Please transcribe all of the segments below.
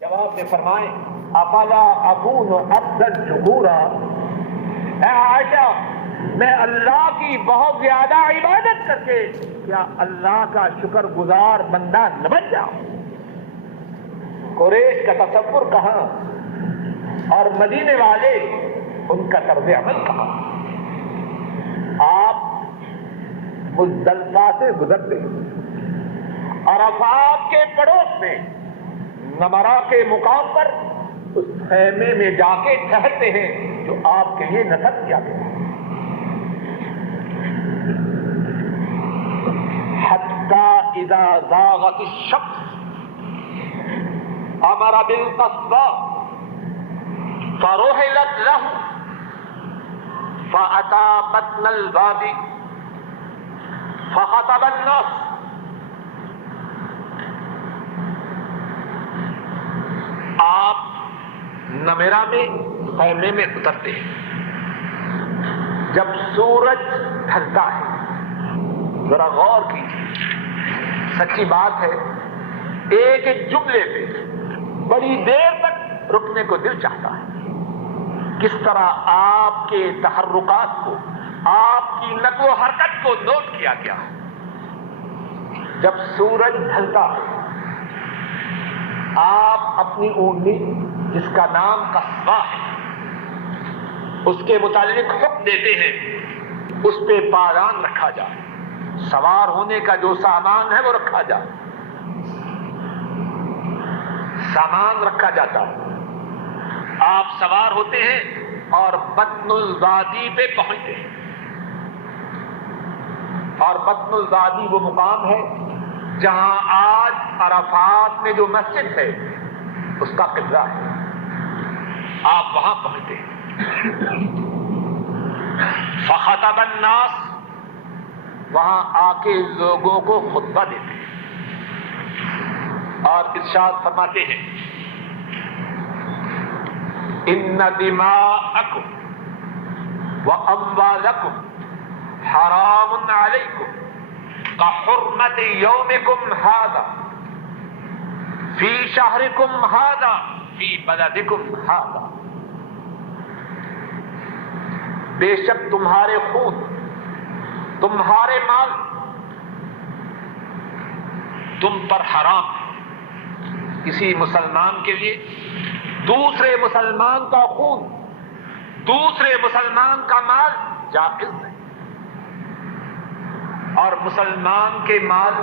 جواب میں فرمائے افلا اکون عبدا شکورا، اے عائشہ میں اللہ کی بہت زیادہ عبادت کر کے کیا اللہ کا شکر گزار بندہ نہ بن جاؤں؟ قریش کا تصور کہاں اور مدینے والے ان کا طرز عمل کہاں؟ آپ مزدلفہ سے گزرتے عرفات کے پڑوس میں نمرہ کے مقام پر اس خیمے میں جا کے ٹھہرتے ہیں جو آپ کے لیے نصب کیا گیا، حتی اذا زاغت الشمس امر بالقصوى فرحلت له فأتى بطن الوادي فخطب الناس۔ آپ نمیرا میں خیمے میں اترتے ہیں جب سورج ڈھلتا ہے، ذرا غور کیجیے، سچی بات ہے ایک ایک جملے پہ بڑی دیر تک رکنے کو دل چاہتا ہے۔ کس طرح آپ کے تحرکات کو، آپ کی نقل و حرکت کو نوٹ کیا گیا ہے۔ جب سورج ڈھلتا ہے آپ اپنی اونٹنی جس کا نام قصوہ ہے اس کے متعلق حکم دیتے ہیں اس پہ پالان رکھا جائے، سوار ہونے کا جو سامان ہے وہ رکھا جائے، سامان رکھا جاتا ہے۔ آپ سوار ہوتے ہیں اور بطن الوادی پہ پہنچتے ہیں، اور بطن الوادی وہ مقام ہے جہاں آج عرفات میں جو مسجد ہے اس کا قبلہ ہے۔ آپ وہاں پہنچتے ہیں، فخطب الناس، وہاں آ کے لوگوں کو خطبہ دیتے ہیں اور ارشاد فرماتے ہیں ان دماءکم واموالکم حرام علیکم کحرمت یومکم ھذا فی شہرکم ھذا فی بلدکم ھذا، بے شک تمہارے خون، تمہارے مال تم پر حرام ہے۔ کسی مسلمان کے لیے دوسرے مسلمان کا خون، دوسرے مسلمان کا مال جائز نہیں، اور مسلمان کے مال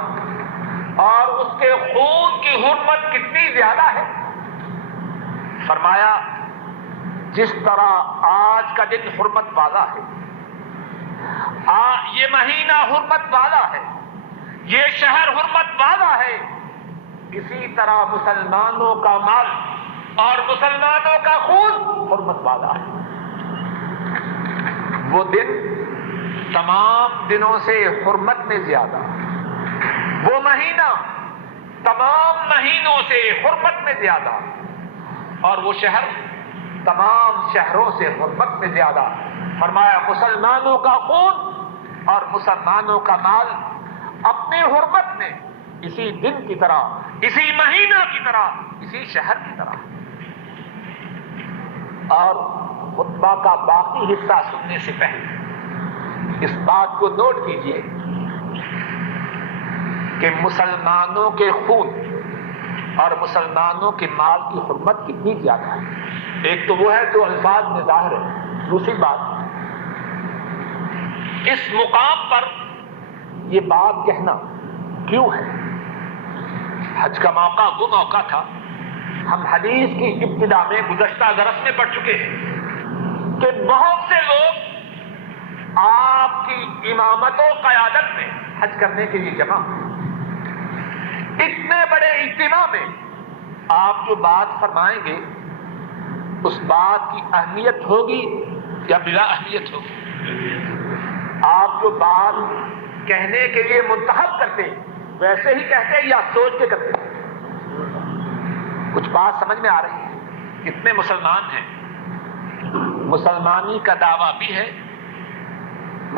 اور اس کے خون کی حرمت کتنی زیادہ ہے۔ فرمایا جس طرح آج کا دن حرمت والا ہے، یہ مہینہ حرمت والا ہے، یہ شہر حرمت والا ہے، اسی طرح مسلمانوں کا مال اور مسلمانوں کا خون حرمت والا ہے۔ وہ دن تمام دنوں سے حرمت میں زیادہ، وہ مہینہ تمام مہینوں سے حرمت میں زیادہ، اور وہ شہر تمام شہروں سے حرمت میں زیادہ۔ فرمایا مسلمانوں کا خون اور مسلمانوں کا مال اپنی حرمت میں اسی دن کی طرح، اسی مہینہ کی طرح، اسی شہر کی طرح۔ اور خطبہ کا باقی حصہ سننے سے پہلے اس بات کو نوٹ کیجیے کہ مسلمانوں کے خون اور مسلمانوں کے مال کی حرمت کتنی زیادہ ہے۔ ایک تو وہ ہے جو الفاظ میں ظاہر ہے، دوسری بات اس مقام پر یہ بات کہنا کیوں ہے؟ حج کا موقع وہ موقع تھا، ہم حدیث کی ابتدا میں گزشتہ درس میں پڑھ چکے ہیں کہ بہت سے لوگ آپ کی امامت و قیادت میں حج کرنے کے لیے جمع ہوئے۔ اتنے بڑے اجتماع میں آپ جو بات فرمائیں گے اس بات کی اہمیت ہوگی یا بلا اہمیت ہوگی؟ آپ جو بات کہنے کے لیے منتخب کرتے ویسے ہی کہتے یا سوچ کے کرتے؟ کچھ بات سمجھ میں آ رہی ہے؟ کتنے مسلمان ہیں، مسلمانی کا دعویٰ بھی ہے،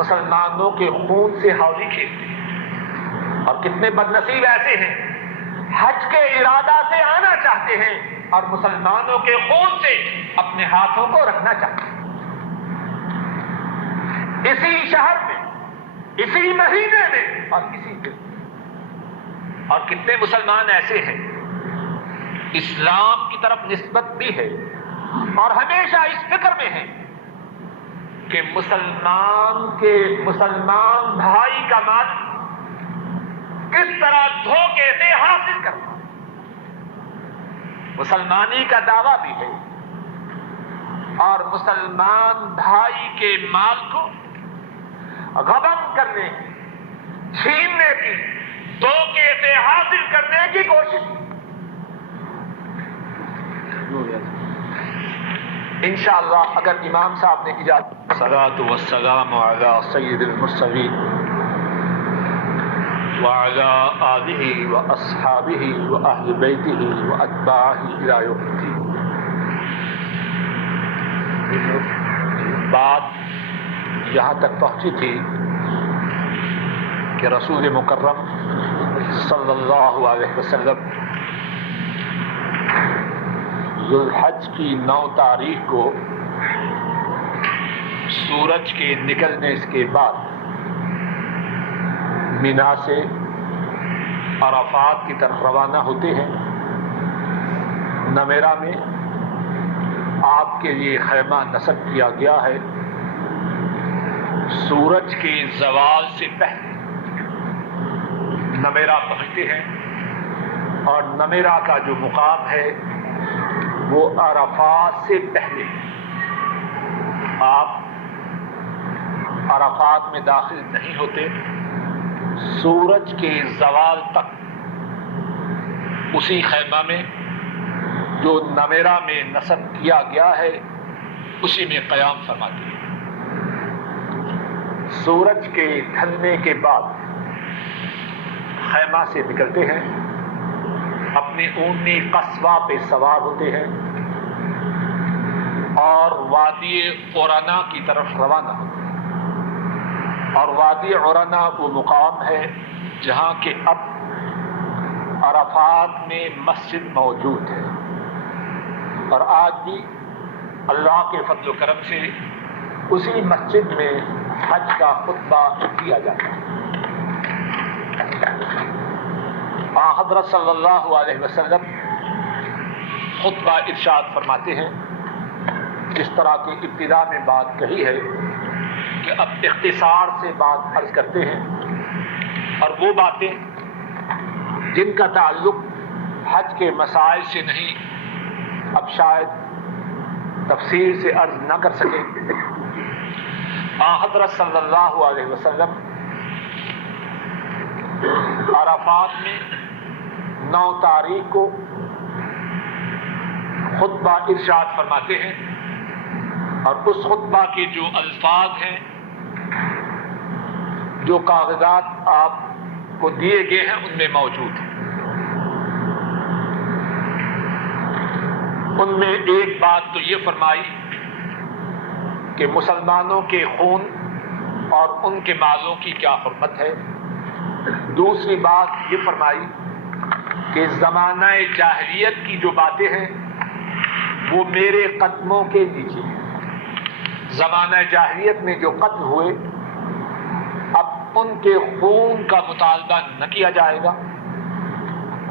مسلمانوں کے خون سے ہولی کھیلتے ہیں، اور کتنے بدنصیب ایسے ہیں حج کے ارادہ سے آنا چاہتے ہیں اور مسلمانوں کے خون سے اپنے ہاتھوں کو رکھنا چاہتے ہیں۔ اسی شہر میں، اسی مہینے میں اور اسی دن۔ اور کتنے مسلمان ایسے ہیں اسلام کی طرف نسبت بھی ہے اور ہمیشہ اس فکر میں ہیں کہ مسلمان بھائی کا مال کس طرح دھوکے سے حاصل کرنا۔ مسلمانی کا دعویٰ بھی ہے اور مسلمان بھائی کے مال کو غبن کرنے کی، چھیننے کی، دھوکے سے حاصل کرنے کی کوشش۔ انشاءاللہ اگر امام صاحب نے اجازت۔ الصلاۃ والسلام علی سید المرسلین وعلی آلہ واصحابہ واہل بیتہ واتباعہ الی یوم الدین۔ بات یہاں تک پہنچی تھی کہ رسول مکرم صلی اللہ علیہ وسلم ذو الحج کی 9 تاریخ کو سورج کے نکلنے کے بعد مینا سے عرفات کی طرف روانہ ہوتے ہیں۔ نمیرا میں آپ کے لیے خیمہ نصب کیا گیا ہے۔ سورج کے زوال سے پہلے نمیرا پہنچتے ہیں اور نمیرا کا جو مقام ہے وہ عرفات سے پہلے آپ عرفات میں داخل نہیں ہوتے۔ سورج کے زوال تک اسی خیمہ میں جو نمیرا میں نصب کیا گیا ہے اسی میں قیام فرماتے ہیں۔ سورج کے ڈھلنے کے بعد خیمہ سے نکلتے ہیں، اپنی اونٹنی قصوہ پہ سوار ہوتے ہیں اور وادی عرنا کی طرف روانہ ہوتے ہیں۔ اور وادی عرنا وہ مقام ہے جہاں کہ اب عرفات میں مسجد موجود ہے اور آج بھی اللہ کے فضل و کرم سے اسی مسجد میں حج کا خطبہ دیا جاتا ہے۔ حضرت صلی اللہ علیہ وسلم خطبہ ارشاد فرماتے ہیں، جس طرح کی ابتدا میں بات کہی ہے کہ اب اختصار سے بات عرض کرتے ہیں، اور وہ باتیں جن کا تعلق حج کے مسائل سے نہیں اب شاید تفصیل سے عرض نہ کر سکیں۔ حضرت صلی اللہ علیہ وسلم عرفات میں 9 تاریخ کو خطبہ ارشاد فرماتے ہیں اور اس خطبہ کے جو الفاظ ہیں، جو کاغذات آپ کو دیے گئے ہیں ان میں موجود ہیں۔ ان میں ایک بات تو یہ فرمائی کہ مسلمانوں کے خون اور ان کے مالوں کی کیا حرمت ہے۔ دوسری بات یہ فرمائی کہ زمانہ جاہلیت کی جو باتیں ہیں وہ میرے قدموں کے نیچے ہیں۔ زمانہ جاہلیت میں جو قتل ہوئے اب ان کے خون کا مطالبہ نہ کیا جائے گا،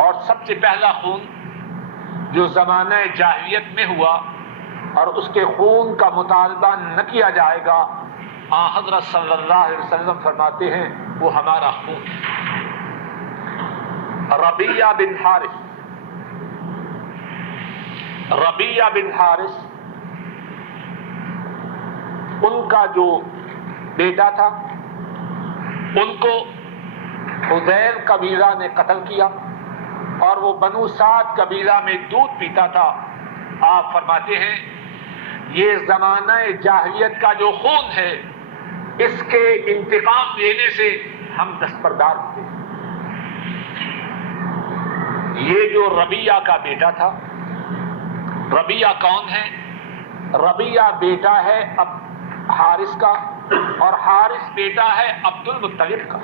اور سب سے پہلا خون جو زمانہ جاہلیت میں ہوا اور اس کے خون کا مطالبہ نہ کیا جائے گا، حضرت صلی اللہ علیہ وسلم فرماتے ہیں وہ ہمارا خون۔ ربیعہ بن حارث ان کا جو بیٹا تھا ان کو حذیل قبیلہ نے قتل کیا اور وہ بنو سعد قبیلہ میں دودھ پیتا تھا۔ آپ فرماتے ہیں یہ زمانہ جاہلیت کا جو خون ہے اس کے انتقام لینے سے ہم دستبردار ہوتے ہیں۔ یہ جو ربیعہ کا بیٹا تھا، ربیعہ کون ہے؟ ربیعہ بیٹا ہے اب حارث کا، اور حارث بیٹا ہے عبد المطلب کا۔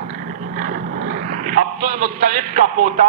عبد المطلب کا پوتا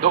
2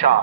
4।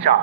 4।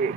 1।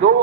2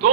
2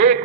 1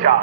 4।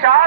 4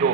2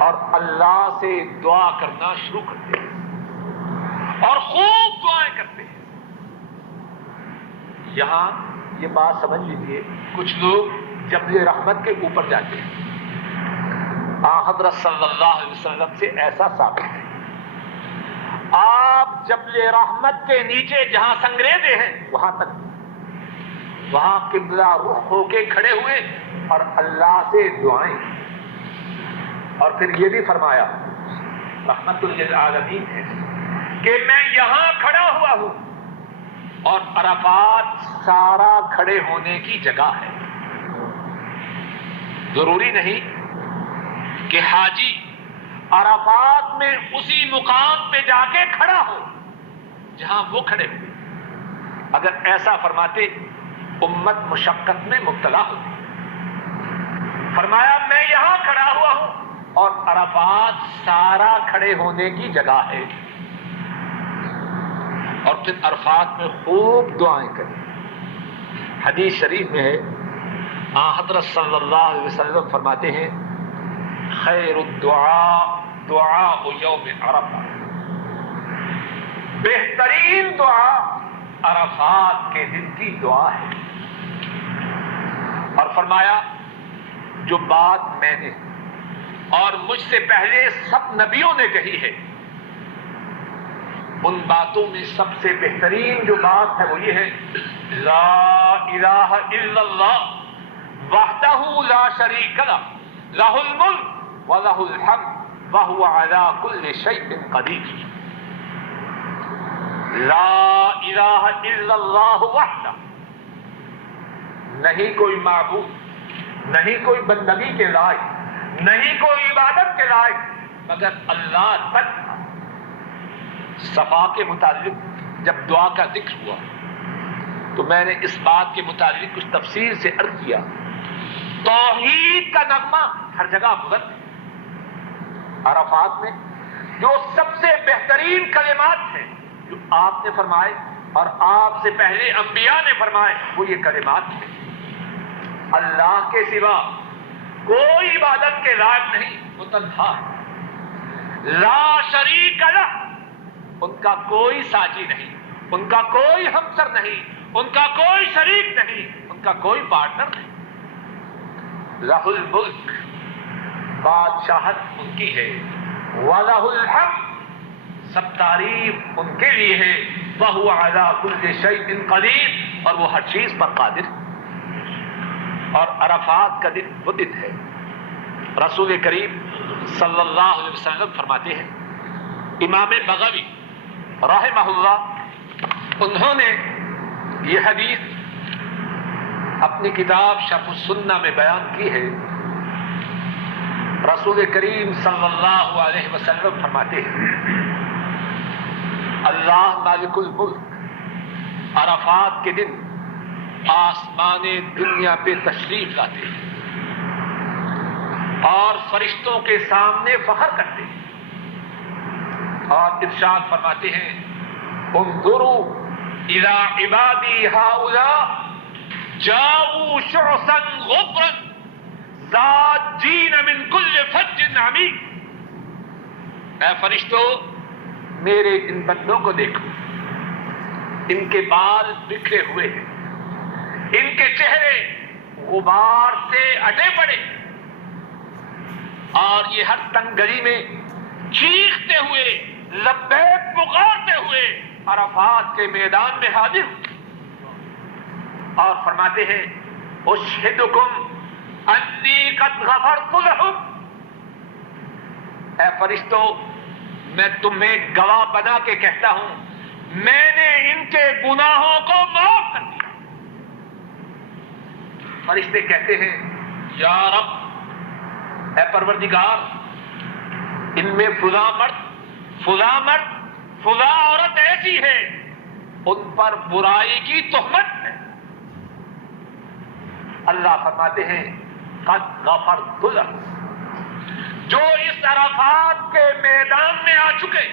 اور اللہ سے دعا کرنا شروع کرتے ہیں اور خوب دعائیں کرتے ہیں. یہاں یہ بات سمجھ لیجیے، کچھ لوگ جبل رحمت کے اوپر جاتے ہیں. حضرت صلی اللہ علیہ وسلم سے ایسا ثابت ہے، آپ جبل رحمت کے نیچے جہاں سنگریزے ہیں وہاں تک، وہاں قبلہ رخ ہو کے کھڑے ہوئے اور اللہ سے دعائیں. اور پھر یہ بھی فرمایا رحمت للعالمین ہے کہ میں یہاں کھڑا ہوا ہوں اور عرفات سارا کھڑے ہونے کی جگہ ہے. ضروری نہیں کہ حاجی عرفات میں اسی مقام پہ جا کے کھڑا ہو جہاں وہ کھڑے ہوئے. اگر ایسا فرماتے امت مشقت میں مبتلا ہوتی. فرمایا میں یہاں کھڑا ہوا ہوں اور عرفات سارا کھڑے ہونے کی جگہ ہے. اور پھر عرفات میں خوب دعائیں کریں. حدیث شریف میں ہے حضرت صلی اللہ علیہ وسلم فرماتے ہیں خیر الدعاء دعاء یوم عرفہ، بہترین دعا عرفات کے دن کی دعا ہے. اور فرمایا جو بات میں نے اور مجھ سے پہلے سب نبیوں نے کہی ہے، ان باتوں میں سب سے بہترین جو بات ہے وہ یہ ہے لا الہ الا اللہ وحدہ لا شریک لہ لہ الملک وَلَهُ الْحَمْدُ وَهُوَ عَلَىٰ كُلِّ شَيْءٍ قَدِيرٌ. لا الہ الا اللہ وحدہ، نہیں کوئی معبود، نہیں کوئی بندگی کے لائق، نہیں کوئی عبادت کے لائق مگر اللہ تک. صفا کے متعلق جب دعا کا ذکر ہوا تو میں نے اس بات کے متعلق کچھ تفصیل سے عرض کیا. توحید کا نغمہ ہر جگہ بلند ہے. عرفات میں جو سب سے بہترین کلمات ہیں جو آپ نے فرمائے اور آپ سے پہلے انبیاء نے فرمائے وہ یہ کلمات ہیں اللہ کے سوا کوئی عبادت کے لائق نہیں، وہ تنہا ہے. لا شریک لہ، ان کا کوئی ساجی نہیں، ان کا کوئی ہمسر نہیں، ان کا کوئی شریک نہیں، ان کا کوئی پارٹنر نہیں. لہ الملک، بادشاہت ان کی ہے، وَلَهُ الْحَمْدُ، سب تعریف ان کے لیے ہے، وَهُوَ عَلَىٰ كُلِّ شَيْءٍ قَدِيرٌ، اور وہ ہر چیز پر قادر. اور عرفات کا دن وہ دن ہے رسول کریم صلی اللہ علیہ وسلم فرماتے ہیں، امام بغوی رحمہ اللہ انہوں نے یہ حدیث اپنی کتاب شرح السنہ میں بیان کی ہے. رسول کریم صلی اللہ علیہ وسلم فرماتے ہیں اللہ مالک الملک عرفات کے دن آسمان دنیا پہ تشریف لاتے ہیں اور فرشتوں کے سامنے فخر کرتے ہیں اور ارشاد فرماتے ہیں انظروا الی عبادی ہؤلاء جاؤوا شعثا غبرا زاجین من کل فج عمیق. اے فرشتوں میرے ان بندوں کو دیکھو، ان کے بال بکھرے ہوئے ہیں، ان کے چہرے غبار سے اٹے پڑے اور یہ ہر تنگری میں چیختے ہوئے لبیک پکارتے ہوئے عرفات کے میدان میں حاضر اور فرماتے ہیں اشہدکم انی قد غفرت لہم. اے فرشتوں میں تمہیں گواہ بنا کے کہتا ہوں میں نے ان کے گناہوں کو معاف کر دیا. فرشتے کہتے ہیں یا رب، اے پروردگار، ان میں فلاں مرد فلاں عورت ایسی ہے ان پر برائی کی تہمت ہے. اللہ فرماتے ہیں قد غفرت لہم، جو اس عرفات کے میدان میں آ چکے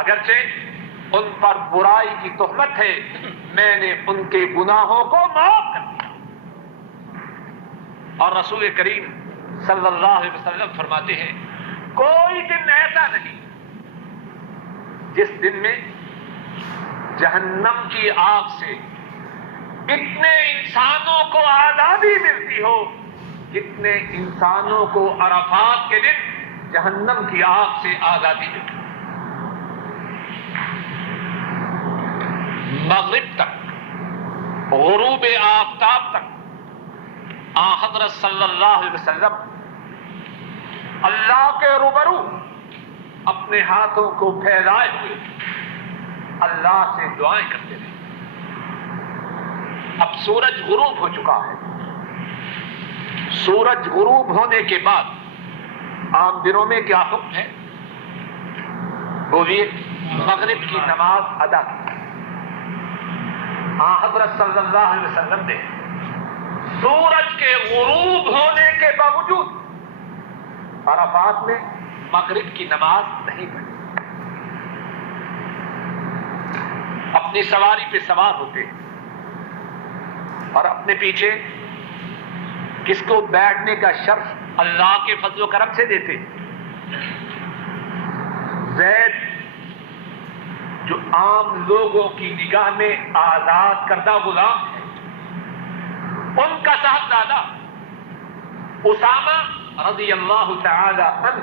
اگرچہ ان پر برائی کی تہمت ہے میں نے ان کے گناہوں کو معاف کر دیا. اور رسول کریم صلی اللہ علیہ وسلم فرماتے ہیں کوئی دن ایسا نہیں جس دن میں جہنم کی آگ سے اتنے انسانوں کو آزادی ملتی ہو جتنے انسانوں کو عرفات کے دن جہنم کی آگ سے آزادی ملتی. مغرب تک غروب آفتاب تک حضرت صلی اللہ علیہ وسلم اللہ کے روبرو اپنے ہاتھوں کو پھیلائے ہوئے اللہ سے دعائیں کرتے رہے. اب سورج غروب ہو چکا ہے. سورج غروب ہونے کے بعد عام دنوں میں کیا حکم ہے؟ بولیے. مغرب کی نماز ادا کی. حضرت صلی اللہ علیہ وسلم نے سورج کے غروب ہونے کے باوجود عرفات میں مغرب کی نماز نہیں پڑھی. اپنی سواری پہ سوار ہوتے اور اپنے پیچھے کس کو بیٹھنے کا شرف اللہ کے فضل و کرم سے دیتے. زید جو عام لوگوں کی نگاہ میں آزاد کردہ غلام ہے، ان کا صاحبزادہ اسامہ رضی اللہ تعالی عنہ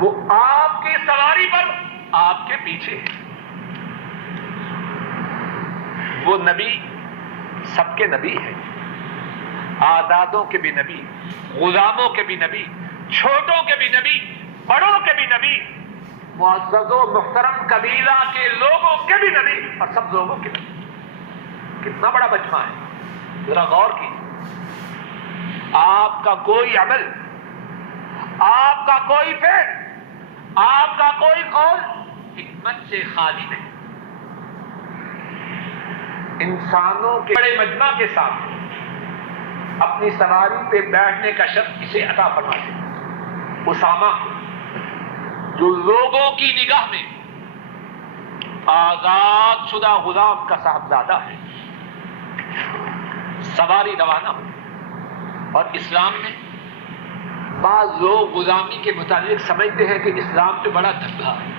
وہ آپ کی سواری پر آپ کے پیچھے ہے. وہ نبی سب کے نبی ہے، آزادوں کے بھی نبی، غلاموں کے بھی نبی، چھوٹوں کے بھی نبی، بڑوں کے بھی نبی، معزز و محترم قبیلہ کے لوگوں کے بھی نبی اور سب لوگوں کے نبی. کتنا بڑا مجمع ہے، ذرا غور کی. آپ کا کوئی عمل، آپ کا کوئی فعل، آپ کا کوئی قول حکمت سے خالی نہیں. انسانوں کے بڑے مجمع کے ساتھ اپنی سواری پہ بیٹھنے کا شرف اسے عطا فرماتے. اسامہ جو لوگوں کی نگاہ میں آزاد شدہ غلام کا صاحبزادہ ہے، سواری روانہ ہو. اور اسلام میں بعض لوگ غلامی کے متعلق سمجھتے ہیں کہ اسلام تو بڑا دھبا ہے.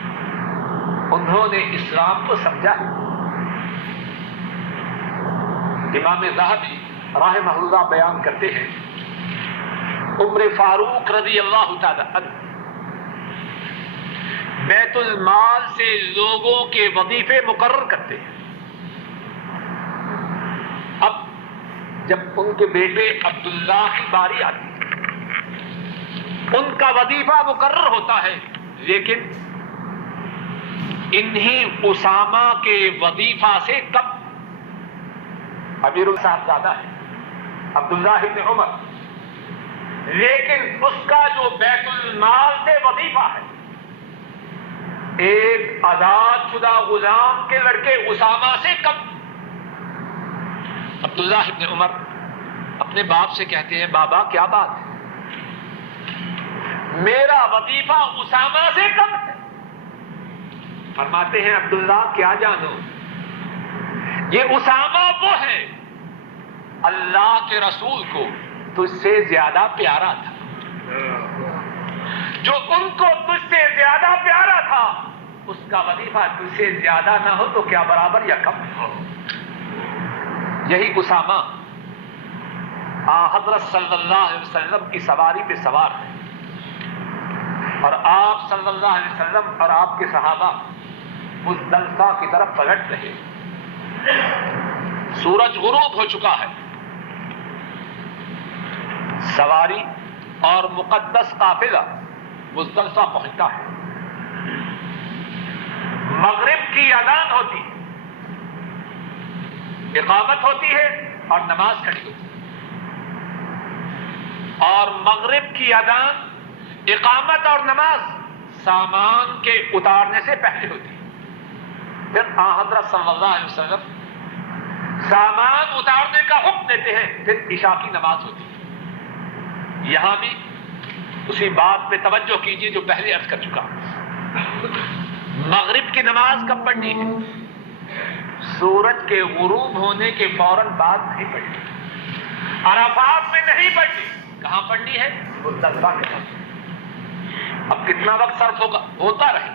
انہوں نے اسلام کو سمجھا. امام ذہبی رحمہ اللہ بیان کرتے ہیں عمر فاروق رضی اللہ تعالی عنہ بیت المال سے لوگوں کے وظیفے مقرر کرتے ہیں. اب جب ان کے بیٹے عبداللہ کی باری آتی ہے، ان کا وظیفہ مقرر ہوتا ہے، لیکن انہی اسامہ کے وظیفہ سے کم امیر صاحبزادہ ہے عبداللہ بن عمر، لیکن اس کا جو بیت المال سے وظیفہ ہے ایک آزاد شدہ غلام کے لڑکے اسامہ سے کم. عبداللہ بن عمر اپنے باپ سے کہتے ہیں بابا کیا بات ہے، میرا وظیفہ اسامہ سے کم ہے. فرماتے ہیں عبداللہ کیا جانو، یہ اسامہ وہ ہے اللہ کے رسول کو تجھ سے زیادہ پیارا تھا. جو ان کو تجھ سے زیادہ پیارا تھا اس کا وظیفہ تجھ سے زیادہ نہ ہو تو کیا برابر یا کم ہو. یہی اسامہ حضرت صلی اللہ علیہ وسلم کی سواری پہ سوار ہے اور آپ صلی اللہ علیہ وسلم اور آپ کے صحابہ مزدلفہ کی طرف پلٹ رہے. سورج غروب ہو چکا ہے. سواری اور مقدس قافلہ مزدلفہ پہنچتا ہے. مغرب کی اذان ہوتی ہے، اقامت ہوتی ہے اور نماز کھڑی ہوتی ہے. اور مغرب کی اذان، اقامت اور نماز سامان کے اتارنے سے پہلے ہوتی ہے. پھر حضرت صلی اللہ علیہ وسلم سامان اتارنے کا حکم دیتے ہیں، پھر عشاء کی نماز ہوتی ہے. یہاں بھی اسی بات پہ توجہ کیجیے جو پہلے عرض کر چکا. مغرب کی نماز کب پڑھنی ہے؟ سورج کے غروب ہونے کے فوراً بعد نہیں پڑھنی. عرفات میں نہیں پڑھنی. کہاں پڑھنی ہے؟ مزدلفہ کے پاس۔ اب کتنا وقت صرف ہوتا رہے،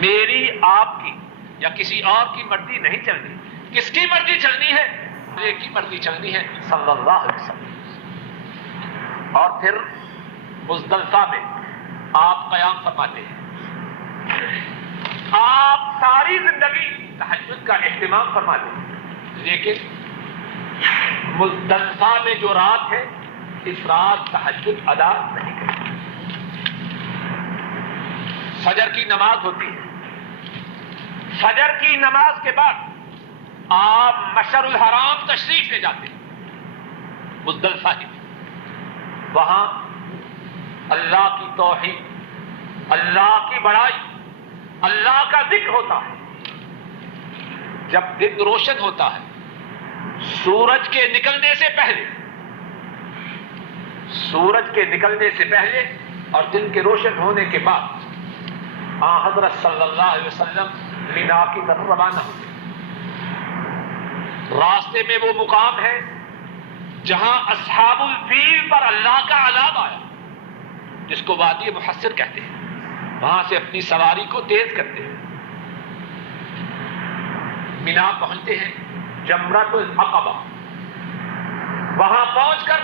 میری آپ کی یا کسی اور کی مرضی نہیں چلنی۔ کس کی مرضی چلنی ہے؟ ایک کی مرضی چلنی ہے، صلی اللہ علیہ وسلم۔ اور پھر مزدلفہ میں آپ قیام فرماتے ہیں، آپ ساری زندگی تہجد کا اہتمام فرماتے ہیں، لیکن مزدلفہ میں جو رات ہے اس رات تہجد ادا نہیں کرتے۔ فجر کی نماز ہوتی ہے، فجر کی نماز کے بعد آپ مشعر الحرام تشریف لے جاتے ہیں مزدلفہ ہی میں۔ وہاں اللہ کی توحید، اللہ کی بڑائی، اللہ کا ذکر ہوتا ہے۔ جب دن روشن ہوتا ہے، سورج کے نکلنے سے پہلے، سورج کے نکلنے سے پہلے اور دن کے روشن ہونے کے بعد حضرت صلی اللہ علیہ وسلم مینا کی طرف روانہ ہوتے۔ راستے میں وہ مقام ہے جہاں اصحاب الفیل پر اللہ کا عذاب آیا، جس کو وادی محصر کہتے ہیں۔ وہاں سے اپنی سواری کو تیز کرتے ہیں، مینا پہنچتے ہیں، جمرۃ العقبہ، وہاں پہنچ کر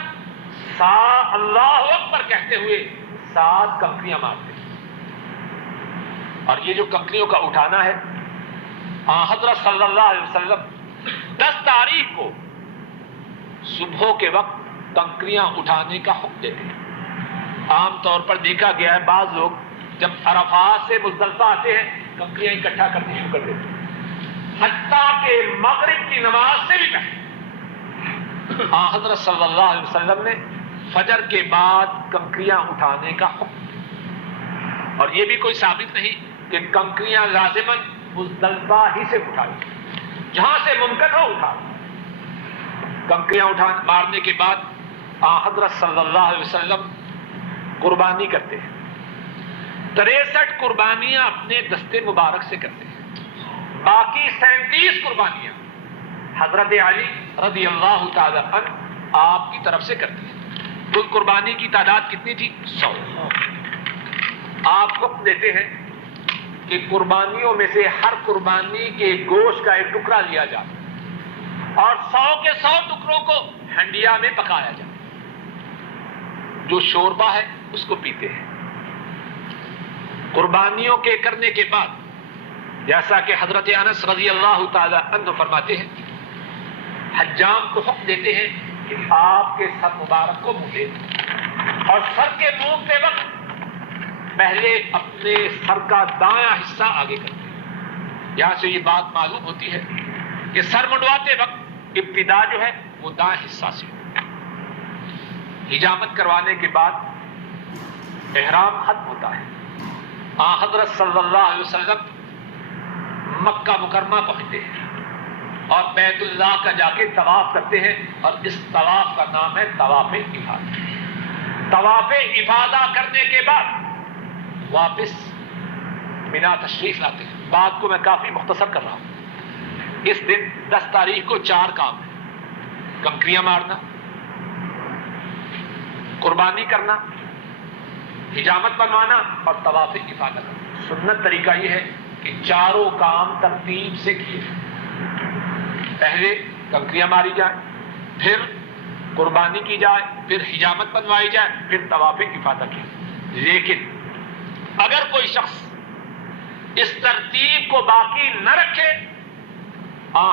اللہ اکبر کہتے ہوئے 7 کنکریاں مارتے ہیں۔ اور یہ جو کنکریوں کا اٹھانا ہے، حضرت صلی اللہ علیہ وسلم 10 تاریخ کو صبح کے وقت کنکریاں اٹھانے کا حکم دیتے ہیں۔ عام طور پر دیکھا گیا ہے بعض لوگ جب عرفات سے مزدلفہ آتے ہیں کنکریاں اکٹھا کرنی شروع کر دیتے ہیں، حتیٰ کہ مغرب کی نماز سے بھی پہلے حضرت صلی اللہ علیہ وسلم نے فجر کے بعد کنکریاں اٹھانے کا حکم۔ اور یہ بھی کوئی ثابت نہیں کہ کنکریاں لازماً مزدلفہ ہی سے اٹھائی، جہاں سے ممکن ہو اٹھا۔ کنکریاں مارنے کے بعد حضرت صلی اللہ علیہ وسلم قربانی کرتے ہیں۔ 63 قربانیاں اپنے دستے مبارک سے کرتے ہیں، باقی 37 قربانیاں حضرت علی رضی اللہ تعالی عنہ آپ کی طرف سے کرتے ہیں۔ کل قربانی کی تعداد کتنی تھی؟ 100۔ آپ حکم دیتے ہیں کہ قربانیوں میں سے ہر قربانی کے گوشت کا ایک ٹکڑا لیا جائے اور 100 کے 100 ٹکڑوں کو ہنڈیا میں پکایا جائے، جو شوربہ ہے اس کو پیتے ہیں۔ قربانیوں کے کرنے کے بعد جیسا کہ حضرت انس رضی اللہ تعالی عنہ فرماتے ہیں، حجام کو حکم دیتے ہیں کہ آپ کے سر مبارک کو مونڈے اور سر کے مونڈتے وقت پہلے اپنے سر کا دایاں حصہ آگے کرتے ہیں۔ یہاں سے یہ بات معلوم ہوتی ہے کہ سر منڈواتے وقت ابتدا جو ہے وہ دایاں حصہ سے۔ حجامت کروانے کے بعد احرام ختم ہوتا ہے، حضرت صلی اللہ علیہ وسلم مکہ مکرمہ پہنچتے ہیں اور بیت اللہ کا جا کے طواف کرتے ہیں، اور اس طواف کا نام ہے طواف افاضہ۔ طواف افاضہ کرنے کے بعد واپس مینا تشریف لاتے ہیں۔ بات کو میں کافی مختصر کر رہا ہوں۔ اس دن 10 تاریخ کو 4 کام ہیں: کنکریاں مارنا، قربانی کرنا، حجامت بنوانا اور طواف افاضہ کرنا۔ سنت طریقہ یہ ہے کہ چاروں کام ترتیب سے کیے جائیں۔ پہلے کنکریاں ماری جائیں، پھر قربانی کی جائے، پھر حجامت بنوائی جائے، پھر طواف افاضہ کی۔ لیکن اگر کوئی شخص اس ترتیب کو باقی نہ رکھے،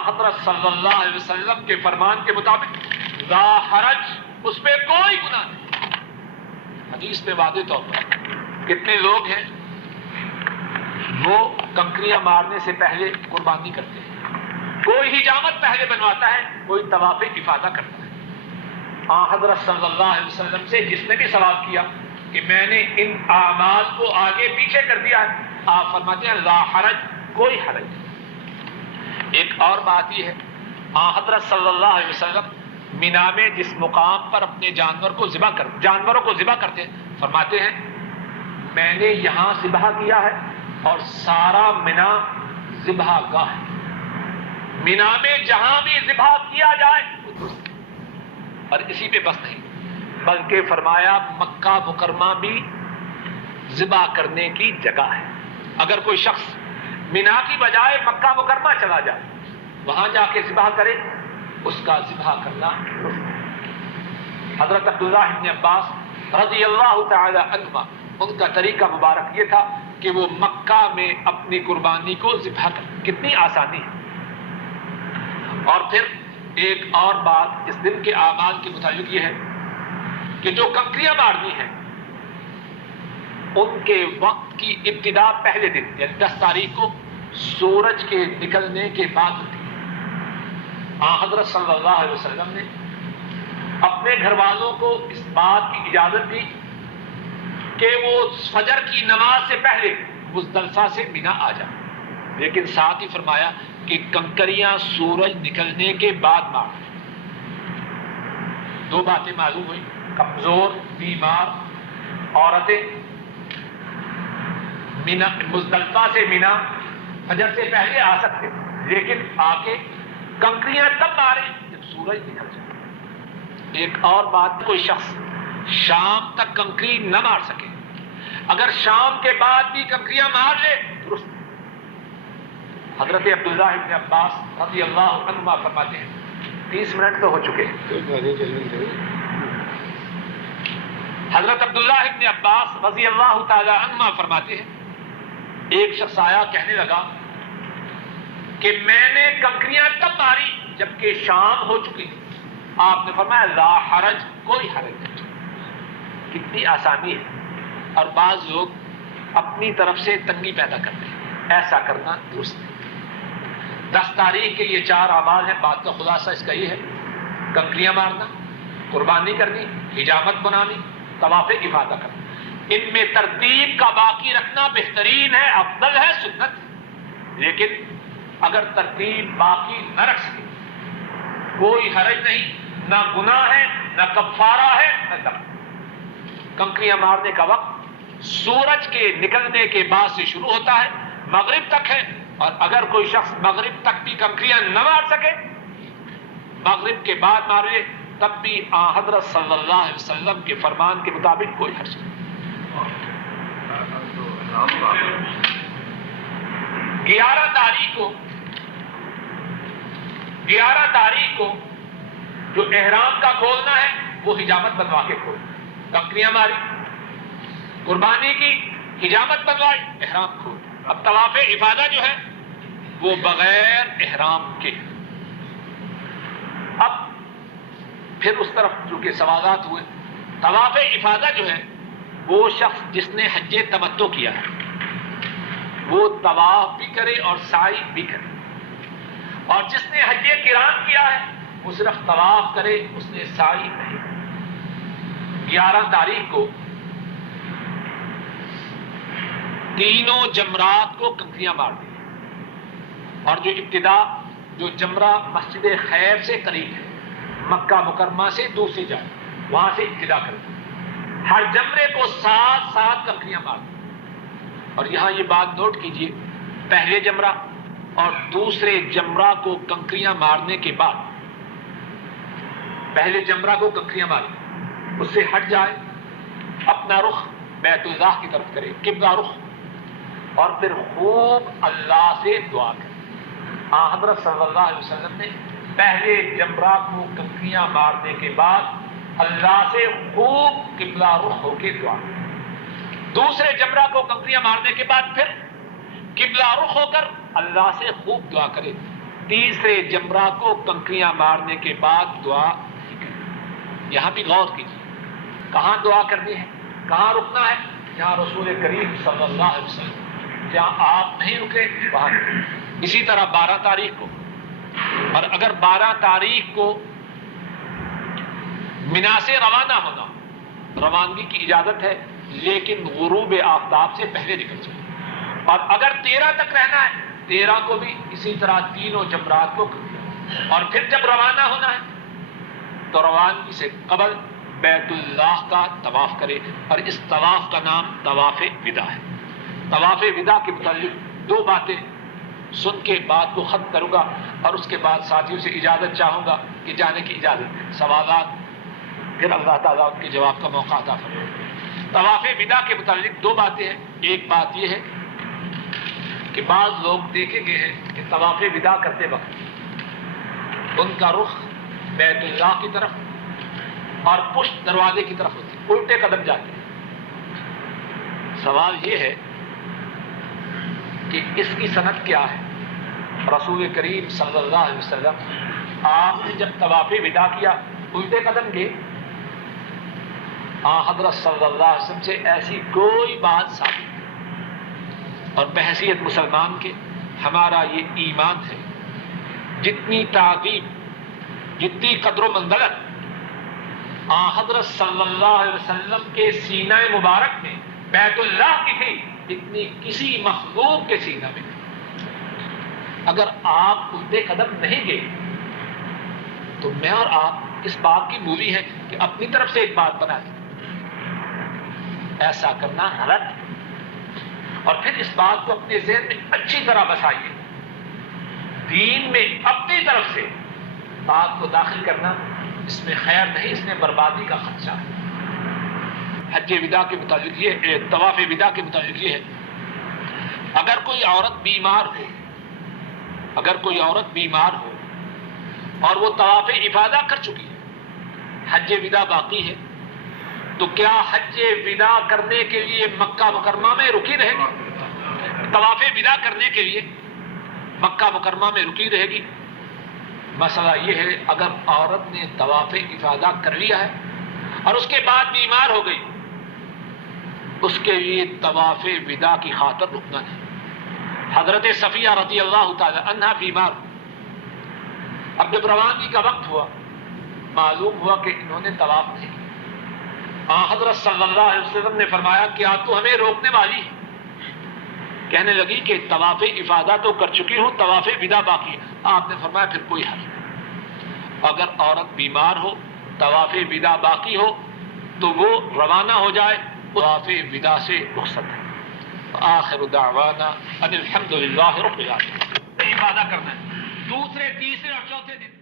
حضرت صلی اللہ علیہ وسلم کے فرمان کے مطابق لا حرج، اس پہ کوئی گناہ نہیں۔ حدیث میں واضح طور پر کتنے لوگ ہیں وہ کنکریاں مارنے سے پہلے قربانی کرتے ہیں، کوئی حجامت پہلے بنواتا ہے، کوئی طواف افاضہ کرتا ہے۔ حضرت صلی اللہ علیہ وسلم سے جس نے بھی سوال کیا کہ میں نے ان اعمال کو آگے پیچھے کر دیا ہے، آپ فرماتے ہیں لا حرج، کوئی حرج نہیں۔ ایک اور بات یہ ہے، حضرت صلی اللہ علیہ وسلم مینا میں جس مقام پر اپنے جانوروں کو ذبح کرتے ہیں، فرماتے ہیں میں نے یہاں ذبح کیا ہے اور سارا مینا ذبح گاہ ہے۔ مینا میں جہاں بھی ذبح کیا جائے اور اسی پہ بس نہیں بلکہ فرمایا مکہ مکرمہ بھی ذبح کرنے کی جگہ ہے. اگر کوئی شخص مینا کی بجائے مکہ مکرمہ چلا جائے وہاں جا کے ذبح کرے اس کا ذبح کرنا. حضرت عبداللہ ابن عباس رضی اللہ تعالی عنہما ان کا طریقہ مبارک یہ تھا کہ وہ مکہ میں اپنی قربانی کو ذبح کر. کتنی آسانی ہے. اور پھر ایک اور بات اس دن کے اعمال کے متعلق یہ ہے کہ جو کنکریاں مارنی ہیں ان کے وقت کی ابتدا پہلے دن یعنی 10 تاریخ کو سورج کے نکلنے کے بعد ہوتی ہے. حضرت صلی اللہ علیہ وسلم نے اپنے گھر والوں کو اس بات کی اجازت دی کہ وہ فجر کی نماز سے پہلے مزدلفہ سے مینا آ جائیں، لیکن ساتھ ہی فرمایا کہ کنکریاں سورج نکلنے کے بعد مار. 2 باتیں معلوم ہوئی، کمزور بیمار عورتیں مینا مزدلفہ سے مینا فجر سے پہلے آ سکتے لیکن آ کے کنکریاں تب مارے جب سورج نکل جائے. ایک اور بات، کوئی شخص شام تک کنکری نہ مار سکے، اگر شام کے بعد بھی کنکریاں مار لے درست. حضرت عبداللہ ابن عباس رضی اللہ عنہما فرماتے ہیں 30 منٹ تو ہو چکے ہیں. حضرت عبداللہ ابن عباس رضی اللہ تعالی عنہما فرماتے ہیں ایک شخص آیا کہنے لگا کہ میں نے کنکریاں تب ماری جبکہ شام ہو چکی تھی. آپ نے فرمایا لا حرج، کوئی حرج نہیں. کتنی آسانی ہے. اور بعض لوگ اپنی طرف سے تنگی پیدا کرتے ہیں، ایسا کرنا درست نہیں. 10 تاریخ کے یہ 4 اعمال ہیں. بات کا خلاصہ اس کا یہ ہے کنکریاں مارنا، قربانی کرنی، حجامت بنانی، طواف افاضہ کرنا. ان میں ترتیب کا باقی رکھنا بہترین ہے، افضل ہے، سنت ہے. لیکن اگر ترتیب باقی نہ رکھ سکے کوئی حرج نہیں، نہ گناہ ہے، نہ کفارہ ہے، نہ دم. کنکریاں مارنے کا وقت سورج کے نکلنے کے بعد سے شروع ہوتا ہے، مغرب تک ہے. اور اگر کوئی شخص مغرب تک بھی کنکریاں نہ مار سکے، مغرب کے بعد مارے، تب بھی حضرت صلی اللہ علیہ وسلم کے فرمان کے مطابق کوئی حرج نہیں. 11 تاریخ کو جو احرام کا کھولنا ہے وہ حجامت بنوا کے کھول. کنکریاں ماری، قربانی کی، حجامت بنوائی، احرام کھول. اب طواف افاضہ جو ہے وہ بغیر احرام کے. اب پھر اس طرف جو کہ سوالات ہوئے، طواف افاضہ جو ہے وہ شخص جس نے حج تمتع کیا ہے وہ طواف بھی کرے اور سعی بھی کرے، اور جس نے حج قران کیا ہے وہ صرف طواف کرے، اس نے سعی نہیں. 11 تاریخ کو تینوں جمرات کو کنکریاں مار دی. اور جو ابتدا جو جمرہ مسجد خیر سے قریب ہے، مکہ مکرمہ سے دوسری جائے، وہاں سے ابتدا کر دی. ہر جمرے کو 7 کنکریاں مار دی. اور یہاں یہ بات نوٹ کیجئے، پہلے جمرہ اور دوسرے جمرہ کو کنکریاں مارنے کے بعد، پہلے جمرہ کو کنکریاں مارے، اس سے ہٹ جائے، اپنا رخ بیت اللہ کی طرف کرے، قبلہ رخ، اور پھر خوب اللہ سے دعا کرے. حضرت صلی اللہ علیہ وسلم نے پہلے جمرہ کو کنکریاں مارنے کے بعد اللہ سے خوب قبلہ رخ ہو کے دعا کرے. دوسرے جمرہ کو کنکریاں مارنے کے بعد پھر قبلہ رخ ہو کر اللہ سے خوب دعا کرے. تیسرے جمرہ کو کنکریاں مارنے کے بعد دعا نہیں کرے. یہاں بھی غور کیجیے کہاں دعا کرنی ہے، کہاں رکنا ہے. جہاں رسول کریم صلی اللہ علیہ وسلم، جہاں آپ نہیں رکے وہاں. اسی طرح 12 تاریخ کو، اور اگر 12 تاریخ کو مینا سے روانہ ہونا، روانگی کی اجازت ہے لیکن غروب آفتاب سے پہلے نکل جائے. اور اگر 13 تک رہنا ہے، 13 کو بھی اسی طرح تینوں جمرات کو کرنا. اور پھر جب روانہ ہونا ہے تو روانگی سے قبل بیت اللہ کا طواف کرے. اور اس طواف کا نام طواف وداع ہے. طواف وداع کے متعلق 2 باتیں سن کے بات کو ختم کروں گا، اور اس کے بعد ساتھیوں سے اجازت چاہوں گا کہ جانے کی اجازت. سوالات پھر اللہ تعالیٰ ان کے جواب کا موقع عطا فرمائے۔ طواف ودا کے متعلق دو باتیں ہیں۔ ایک بات یہ ہے کہ بعض لوگ دیکھے گئے ہیں کہ طواف ودا کرتے وقت ان کا رخ بیت اللہ کی طرف اور پشت دروازے کی طرف ہوتی ہے، الٹے قدم جاتے ہیں۔ سوال یہ ہے کہ اس کی سند کیا ہے؟ رسول کریم صلی اللہ علیہ وسلم آپ نے جب طواف ودا کیا الٹے قدم گئے؟ حضرت صلی اللہ علیہ وسلم سے ایسی کوئی بات ثابت نہیں، اور بحیثیت مسلمان کے ہمارا یہ ایمان ہے، جتنی تعظیم، جتنی قدر و منزلت حضرت صلی اللہ علیہ وسلم کے سینہ مبارک میں بیت اللہ کی تھی، اتنی کسی مخلوق کے سینہ میں نہیں۔ اگر آپ الٹے قدم نہیں گئے تو میں اور آپ اس بات کی مولی ہے کہ اپنی طرف سے ایک بات بنا دی، ایسا کرنا غلط ہے۔ اور پھر اس بات کو اپنے ذہن میں اچھی طرح بسائیے، دین میں اپنی طرف سے بات کو داخل کرنا اس میں خیر نہیں، اس میں بربادی کا خدشہ ہے۔ حج ودا کے متعلق یہ، طواف ودا کے متعلق یہ ہے، اگر کوئی عورت بیمار ہو، اگر کوئی عورت بیمار ہو اور وہ طواف افاضہ کر چکی ہے، حج ودا باقی ہے، تو کیا حج ودا کرنے کے لیے مکہ مکرمہ میں رکی رہے گی؟ طواف ودا کرنے کے لیے مکہ مکرمہ میں رکی رہے گی؟ مسئلہ یہ ہے، اگر عورت نے طواف افاضہ کر لیا ہے اور اس کے بعد بیمار ہو گئی، اس کے لیے طواف ودا کی خاطر رکنا نہیں۔ حضرت صفیہ رضی اللہ تعالی عنہا بیمار، اب جب روانگی کا وقت ہوا معلوم ہوا کہ انہوں نے طواف نہیں کیا۔ حضرت صلی اللہ علیہ وسلم نے فرمایا کیا تو ہمیں روکنے والی ہے؟ کہنے لگی کہ طواف افاضہ تو کر چکی ہوں، طواف ودا باقی ہے۔ آپ نے فرمایا پھر کوئی حل نہیں، اگر عورت بیمار ہو، طواف ودا باقی ہو تو وہ روانہ ہو جائے، طواف ودا سے رخصت ہے۔ آخر دعوانا ان الحمد للہ رب العالمین۔ افاضہ کرنا ہے دوسرے، تیسرے اور چوتھے دن